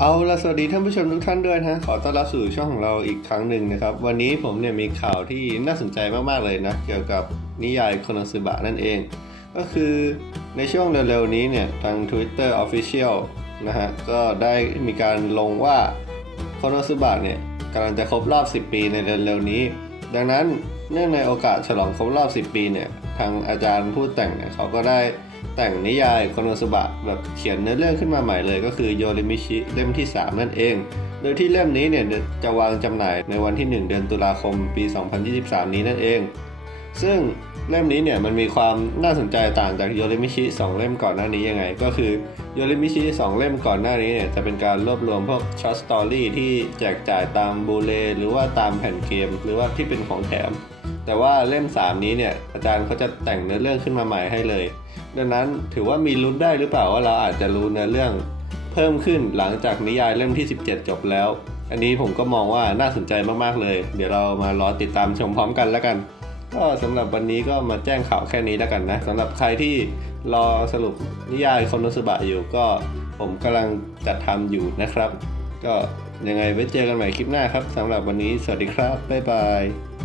เอาละสวัสดีท่านผู้ชมทุกท่านด้วยนะขอต้อนรับสู่ช่องของเราอีกครั้งหนึ่งนะครับ วันนี้ผมเนี่ยมีข่าวที่น่าสนใจมากๆเลยนะ เกี่ยวกับนิยายโคโนซึบะนั่นเอง ก็คือในช่วงเร็วๆนี้เนี่ยทาง Twitter Official นะฮะก็ได้มีการลงว่าโคโนซึบะเนี่ยกำลังจะครบรอบ 10 ปีในเร็วๆนี้ ดังนั้นเนื่องในโอกาสฉลองครบรอบ 10 ปีเนี่ยทางอาจารย์ผู้แต่งเนี่ยเขาก็ได้แต่งนิยายคโนสบะแบบเขียนเนื้อเรื่องขึ้นมาใหม่เลย ก็คือโยริมิชิเล่มที่ 3 นั่นเอง โดยที่เล่มนี้เนี่ยจะวางจำหน่ายในวันที่ 1 เดือนตุลาคมปี 2023 นี้นั่นเอง ซึ่งเล่มนี้เนี่ยมันมีความน่าสนใจต่างจากโยริมิชิ2เล่มก่อนหน้านี้ยังไง ก็คือโยริมิชิ2เล่มก่อนหน้านี้เนี่ยจะเป็นการรวบรวมพวกช็อตสตอรี่ที่แจกจ่ายตามบูเล หรือว่าตามแผ่นเกม หรือว่าที่เป็นของแถม แต่ว่าเล่ม 3 นี้เนี่ยอาจารย์เขาจะแต่งเนื้อเรื่องขึ้นมาใหม่ให้เลย ดังนั้นถือว่ามีลุ้นได้หรือเปล่าว่าเราอาจจะรู้เนื้อเรื่อง เพิ่มขึ้นหลังจากนิยายเล่มที่ 17 จบแล้ว อันนี้ผมก็มองว่าน่าสนใจมากๆเลย เดี๋ยวเรามารอติดตามชมพร้อมกันแล้วกัน ก็สำหรับวันนี้ก็มาแจ้งข่าวแค่นี้แล้วกันนะสำหรับใครที่รอสรุปนิยายคอนสบะอยู่ก็ผมกำลังจัดทำอยู่นะครับ ก็ยังไงไว้เจอกันใหม่คลิปหน้าครับสำหรับวันนี้สวัสดีครับ บ๊ายบาย